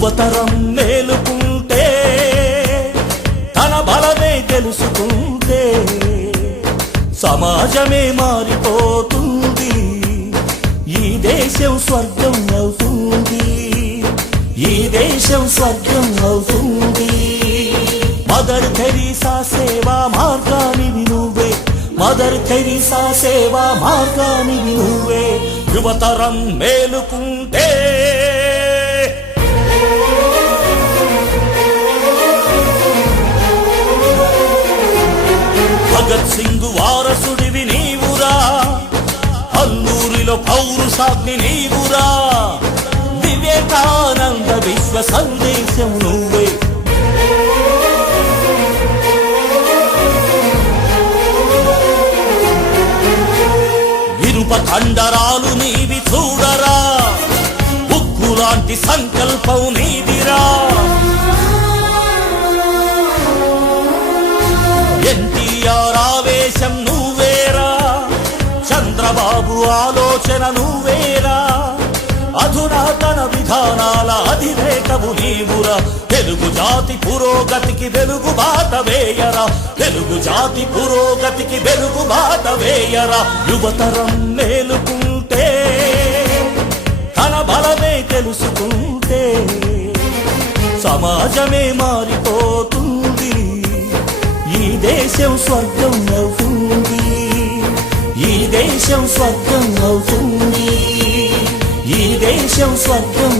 యువతరం మేలుకుంటే తన బలమే తెలుసుకుంటే సమాజమే మారిపోతుంది. ఈ దేశం స్వర్గం అవుతుంది. ఈ దేశం స్వర్గం అవుతుంది. మదర్ తెరీసా సేవా మార్గానివి నువ్వే. మదర్ తెరీసా సేవా మార్గానివి నువ్వే. యువతరం మేలుకుంటే భగత్ సింగ్ వారసుడివి నీవురా. అల్లూరిలో పౌరుషాగ్ని నీవురా. వివేకానంద విశ్వ సందేశం నువ్వే. ఇనుప కండరాలు నీవి చూడరా. ఉక్కు లాంటి సంకల్పం నీదిరా. ఎన్టీఆర్ ఆవేశం నువ్వేరా. చంద్రబాబు ఆలోచన నువ్వేరా. అధునాతన విధానాల అధినేతవు నీవురా. తెలుగు జాతి పురోగతికి వెలుగు బాట వేయరా. తెలుగు జాతి పురోగతికి వెలుగు బాట వేయరా. యువతరం మేలుకుంటే తన బలమే తెలుసుకుంటే సమాజమే మారిపోతుంది. ఈ దేశం స్వర్గం అవుతుంది. ఈ దేశం స్వర్గం అవుతుంది. ఈ దేశం స్వర్గం